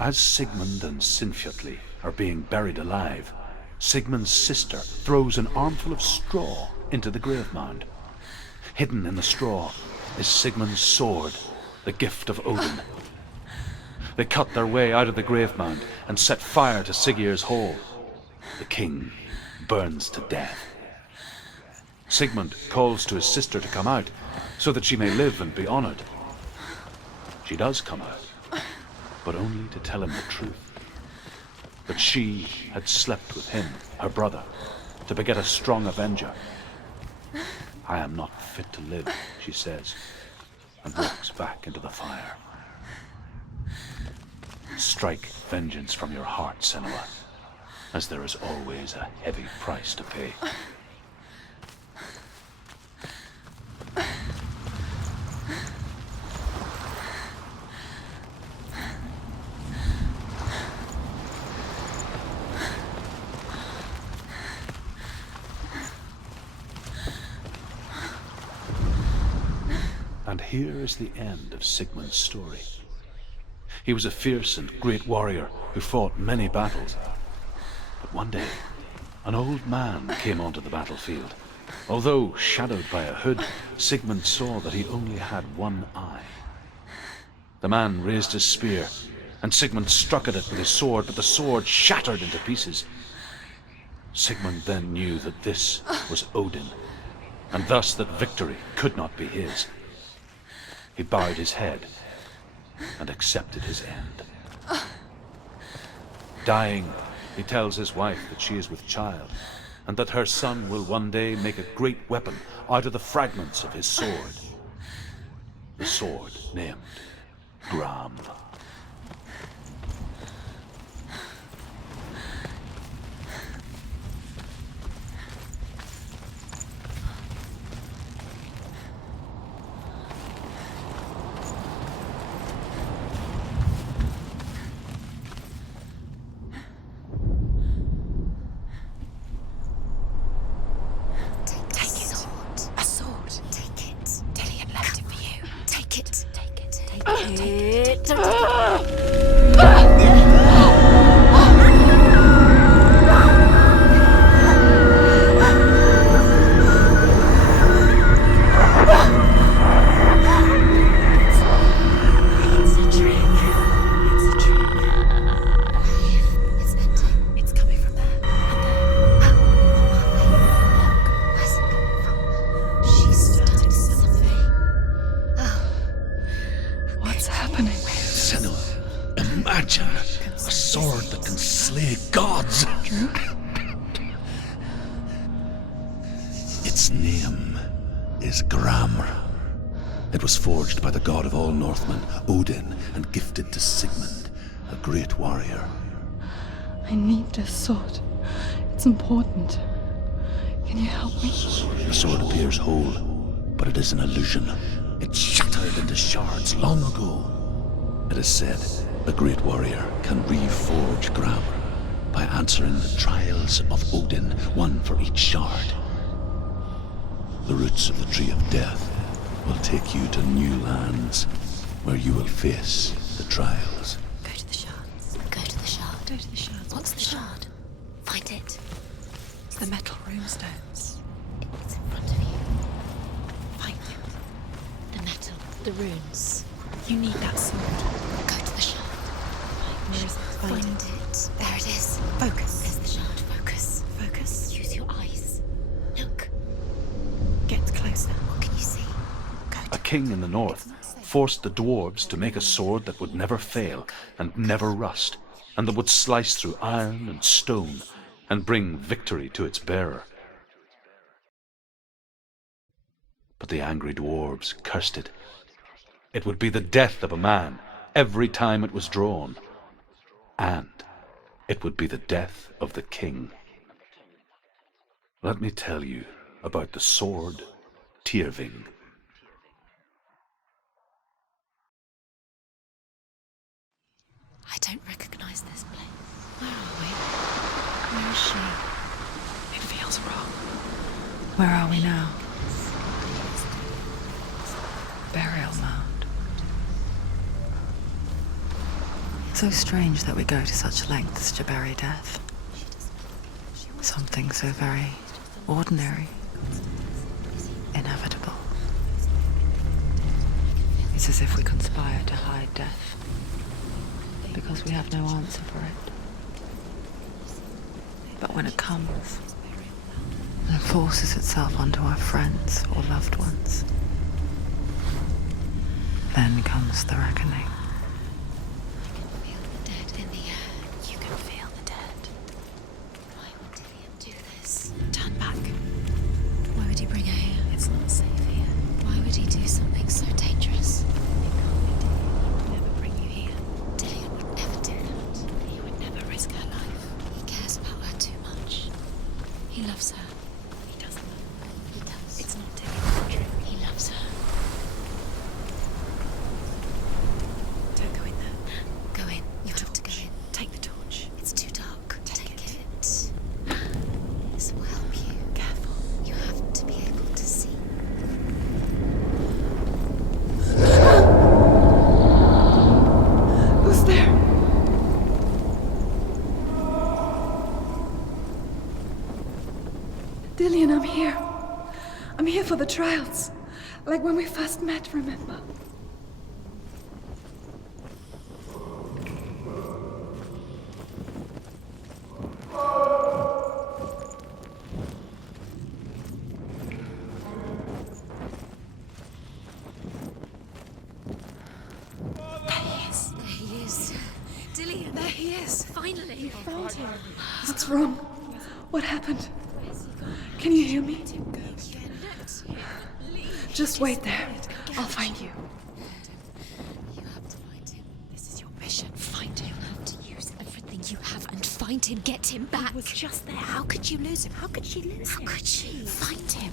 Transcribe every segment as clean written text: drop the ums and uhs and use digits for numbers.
As Sigmund and Sinfjotli are being buried alive, Sigmund's sister throws an armful of straw into the grave mound. Hidden in the straw is Sigmund's sword, the gift of Odin. They cut their way out of the grave mound and set fire to Siggeir's hall. The king burns to death. Sigmund calls to his sister to come out so that she may live and be honored. She does come out, but only to tell him the truth. That she had slept with him, her brother, to beget a strong avenger. I am not fit to live, she says, and walks back into the fire. Strike vengeance from your heart, Senua, as there is always a heavy price to pay. And here is the end of Sigmund's story. He was a fierce and great warrior who fought many battles. But one day, an old man came onto the battlefield. Although shadowed by a hood, Sigmund saw that he only had one eye. The man raised his spear, and Sigmund struck at it with his sword, but the sword shattered into pieces. Sigmund then knew that this was Odin, and thus that victory could not be his. He bowed his head and accepted his end. Dying, he tells his wife that she is with child, and that her son will one day make a great weapon out of the fragments of his sword. The sword named Gram. Its name is Gram. It was forged by the god of all Northmen, Odin, and gifted to Sigmund, a great warrior. I need this sword. It's important. Can you help me? The sword appears whole, but it is an illusion. It shattered into shards long ago. It is said a great warrior can reforge Gram by answering the trials of Odin, one for each shard. The roots of the Tree of Death will take you to new lands where you will face the trials. Go to the shards. Go to the shard. Go to the shards. What's the shard? Find it. It's the metal runestones. It's in front of you. Find it. The metal. The runes. You need that sword. Go to the shard. Where is it? Find it. There it is. Focus. There's the shard. Focus. Focus. Use your eyes. Look. Get closer. What can you see? A king in the north forced the dwarves to make a sword that would never fail and never rust, and that would slice through iron and stone and bring victory to its bearer. But the angry dwarves cursed it. It would be the death of a man every time it was drawn, and it would be the death of the king. Let me tell you about the sword Tyrving. I don't recognize this place. Where are we? Where is she? It feels wrong. Where are we now? Burial mound. so strange that we go to such lengths to bury death. Something so very ordinary, inevitable. It's as if we conspire to hide death, because we have no answer for it. But when it comes, and forces itself onto our friends or loved ones, then comes the reckoning. Feel the dead in the air. You can feel the dead. Why would Dillian do this? Turn back. Why would he bring her here? It's not safe here. Why would he do something so dangerous? It can't be Dillian. He would never bring you here. Dillian would never do that. He would never risk her life. He cares about her too much. He loves her. He doesn't. He does. It's not Dillian. True. He loves her. Don't go in there. Go in. You have to go in. Take the torch. It's too dark. Take it. This will help you. Careful. You have to be able to see. Who's there? Dillian, I'm here. I'm here for the trials. Like when we first met, remember? There he is. Dillian, there he is. Finally. We found him. What's wrong? What happened? Can you hear me? Just wait there. I'll find you. You have to find him. This is your mission. Find him. You have to use everything you have and find him. Get him back. He was just there. How could you lose him? How could she lose him? How could she? Find him.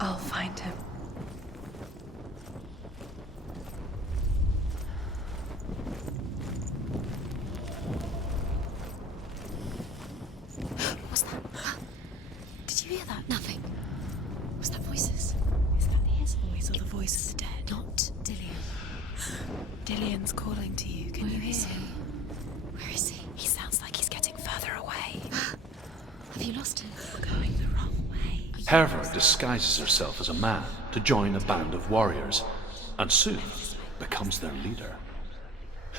I'll find him. What was that? Did you hear that? Nothing. Was that voices? Is that his voice or the voice of the dead? Not Dillian. Dillian's calling to you. Can you Where hear is him? he? Where is he? He sounds like he's getting further away. Have you lost him? We're going the wrong way. Herva disguises herself as a man to join a band of warriors, and soon becomes their leader.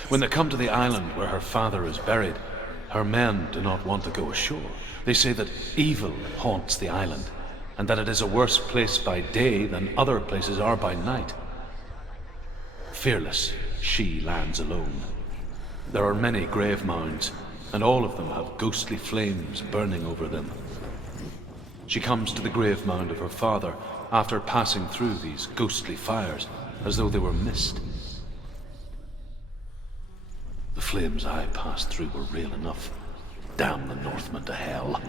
When they come to the island where her father is buried, her men do not want to go ashore. They say that evil haunts the island, and that it is a worse place by day than other places are by night. Fearless, she lands alone. There are many grave mounds, and all of them have ghostly flames burning over them. She comes to the grave mound of her father after passing through these ghostly fires, as though they were mist. The flames I passed through were real enough. Damn the Northmen to hell.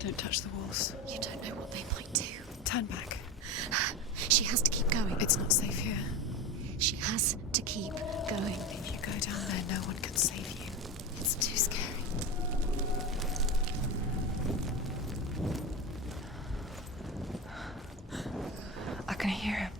Don't touch the walls. You don't know what they might do. Turn back. She has to keep going. It's not safe here. She has to keep going. If you go down there, no one can save you. It's too scary. I can hear him.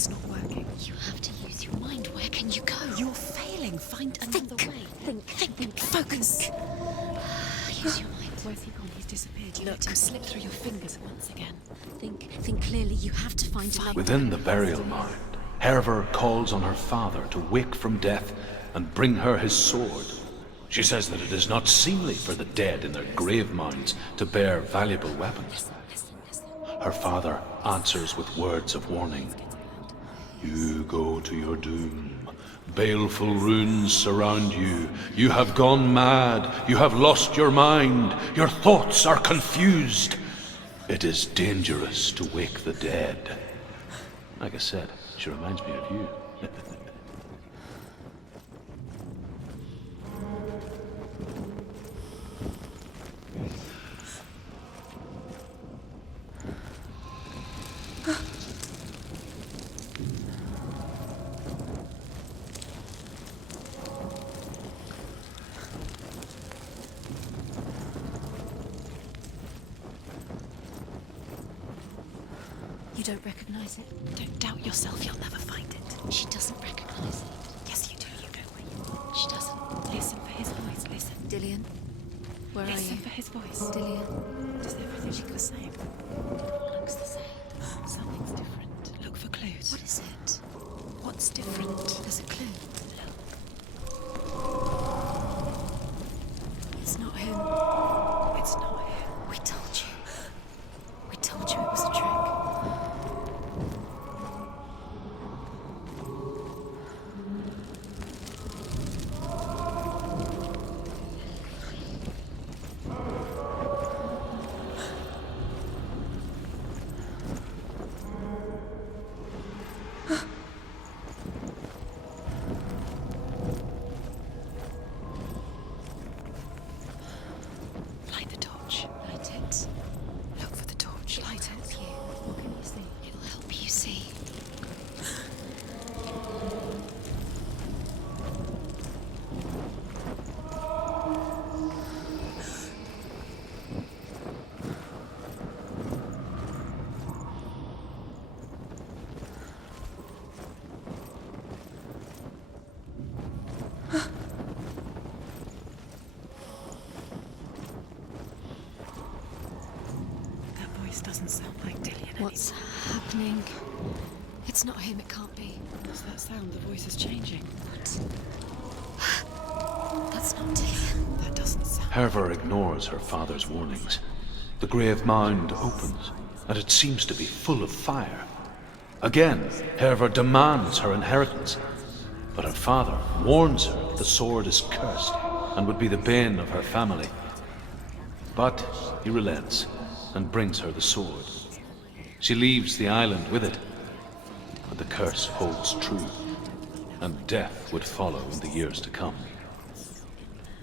It's not working. You have to use your mind. Where can you go? You're failing. Find another way. Think. Focus. Use your mind. Where's he gone? He's disappeared. You let him slip through your fingers once again. Think clearly. You have to find another. Within the burial mound, Herver calls on her father to wake from death and bring her his sword. She says that it is not seemly for the dead in their grave mounds to bear valuable weapons. Her father answers with words of warning. You go to your doom. Baleful runes surround you. You have gone mad. You have lost your mind. Your thoughts are confused. It is dangerous to wake the dead. Like I said, she reminds me of you. You don't recognize it? Don't doubt yourself. You'll never find it. She doesn't recognize it. Yes, you do. You know where you She doesn't. Listen for his voice. Listen. Dillian, where Listen are you? for his voice. Dillian, Does everything look the same? looks the same. Something's different. Look for clues. What is it? What's different? There's a clue. It's not him. It's not him. We told you. We told you it was a trick. Light the torch. Light it. Look for the torch. Light It'll it. help you. What can you see? It'll help you see. That voice doesn't sound like Dillian. What's happening? It's not him. It can't be. What's that sound? The voice is changing. That's not Dillian. That doesn't sound. Herver ignores her father's warnings. The grave mound opens, and it seems to be full of fire. Again, Herver demands her inheritance, but her father warns her that the sword is cursed and would be the bane of her family. But he relents and brings her the sword. She leaves the island with it, but the curse holds true, and death would follow in the years to come.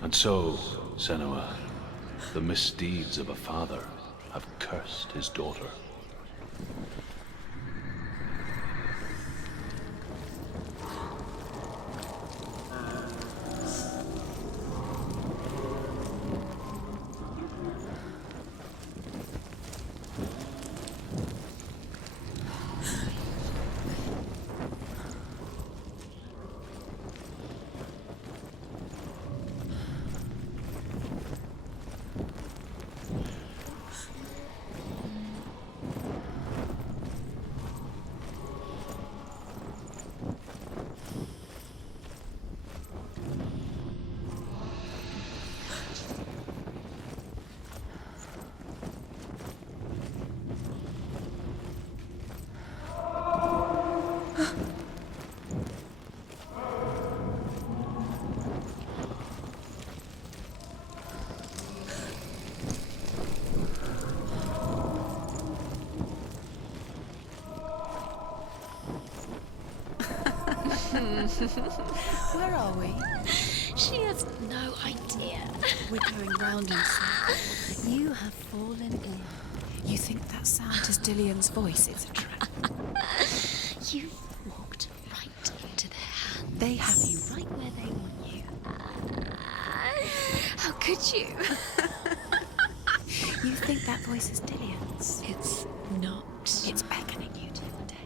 And so, Senua, the misdeeds of a father have cursed his daughter. Where are we? She has no idea. We're going round in circles. You have fallen in. You think that sound is Dillian's voice? It's a trap. You walked right into their hands. They have you right where they want you. How could you? You think that voice is Dillian's? It's not. It's beckoning you to the dead.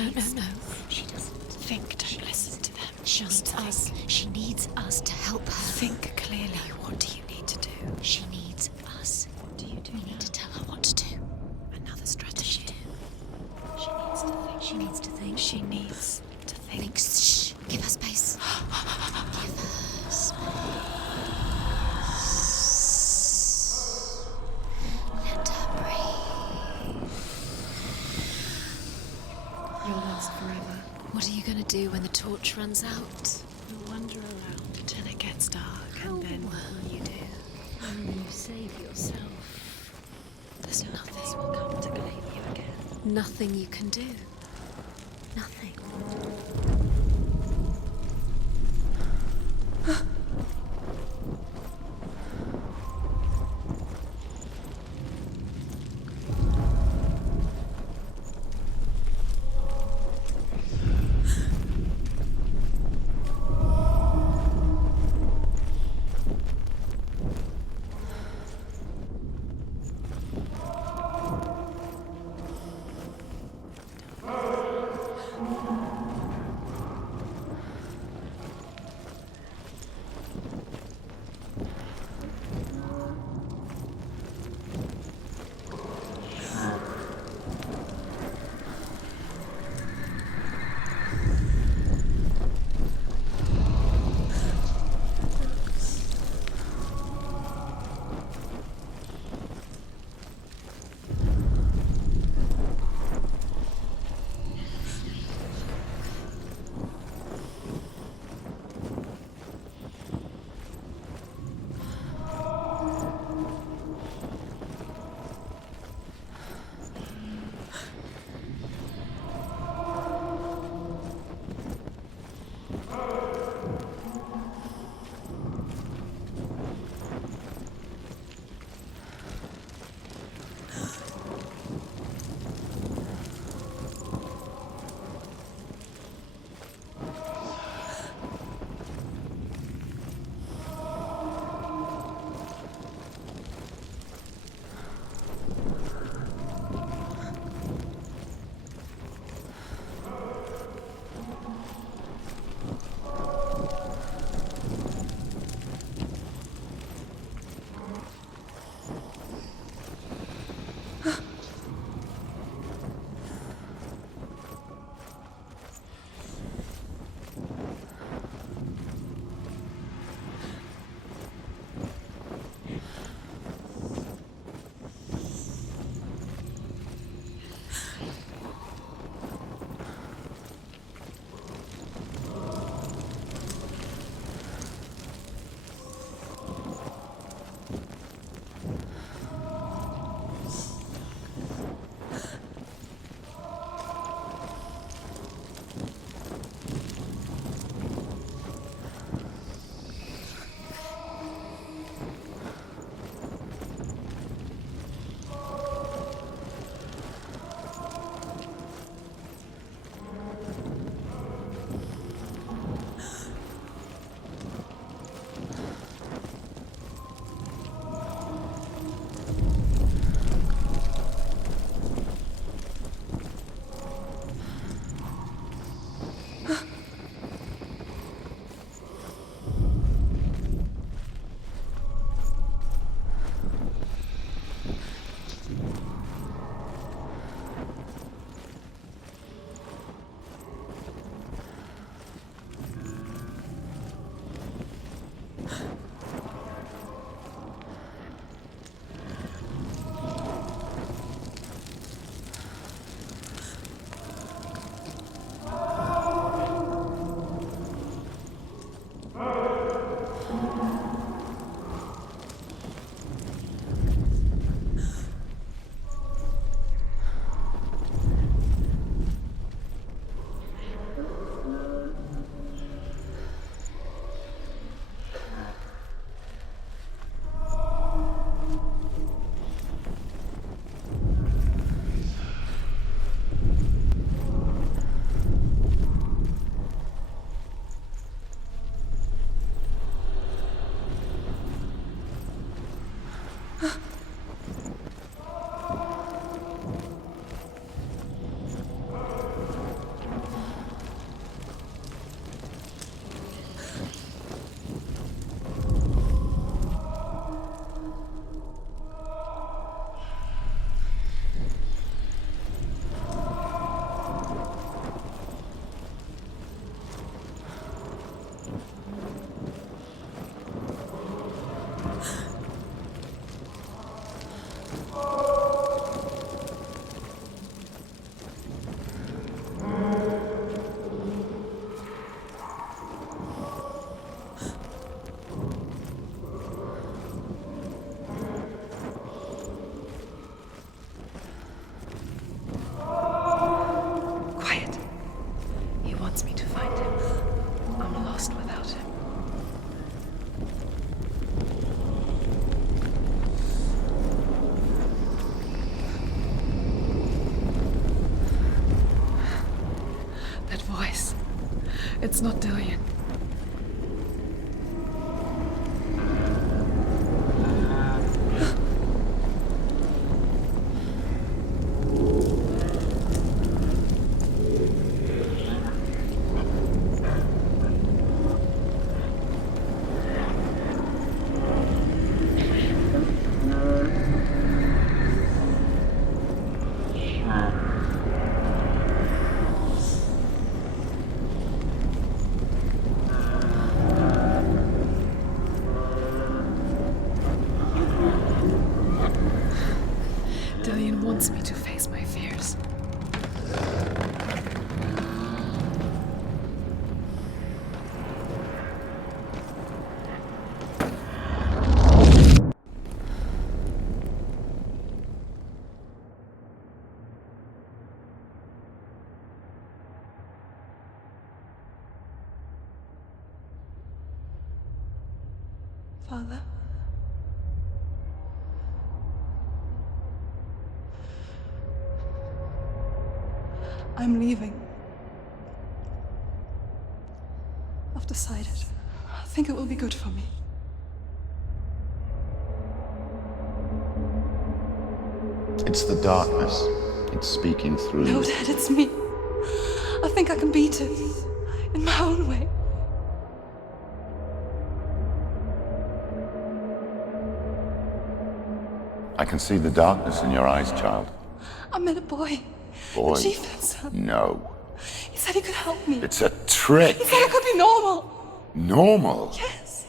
No. She doesn't. Think, don't listen to them. She needs us. She needs us to help her. Think clearly. What do you need to do? She needs us. What do you do? We need to tell her what to do. Another strategy. She needs to think. She needs to think. She needs to think. Shh. Give her space. Give her space. Let her breathe. You'll last forever. What are you gonna do when the torch runs out? You'll wander around until it gets dark, and then what will you do? You save yourself. There's nothing. This will come to claim you again. Nothing you can do. Nothing. It's not Dillian. Dillian wants me to face my fears. Father? I'm leaving. I've decided. I think it will be good for me. It's the darkness. It's speaking through No, you. Dad, it's me. I think I can beat it. In my own way. I can see the darkness in your eyes, child. I met a boy. Boy. The chieftain's son. No. He said he could help me. It's a trick. He said I could be normal. Normal. Yes.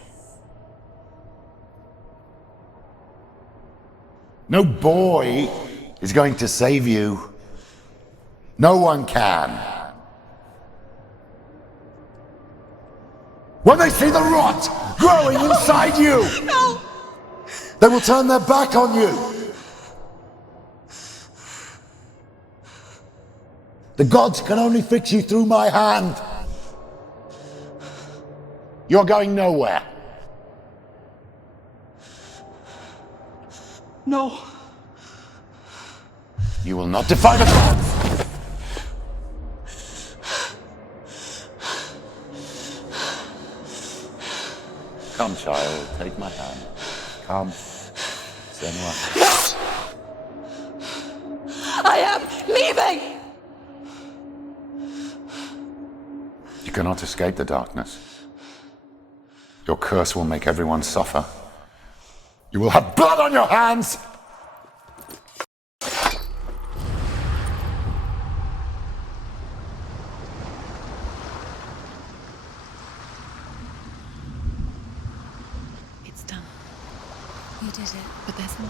No boy is going to save you. No one can. When they see the rot growing inside you, No! they will turn their back on you. The gods can only fix you through my hand. You're going nowhere. No. You will not defy the gods. Come, child, take my hand. Come. Senuas. I am leaving! You cannot escape the darkness. Your curse will make everyone suffer. You will have blood on your hands! It's done. You did it. But there's more.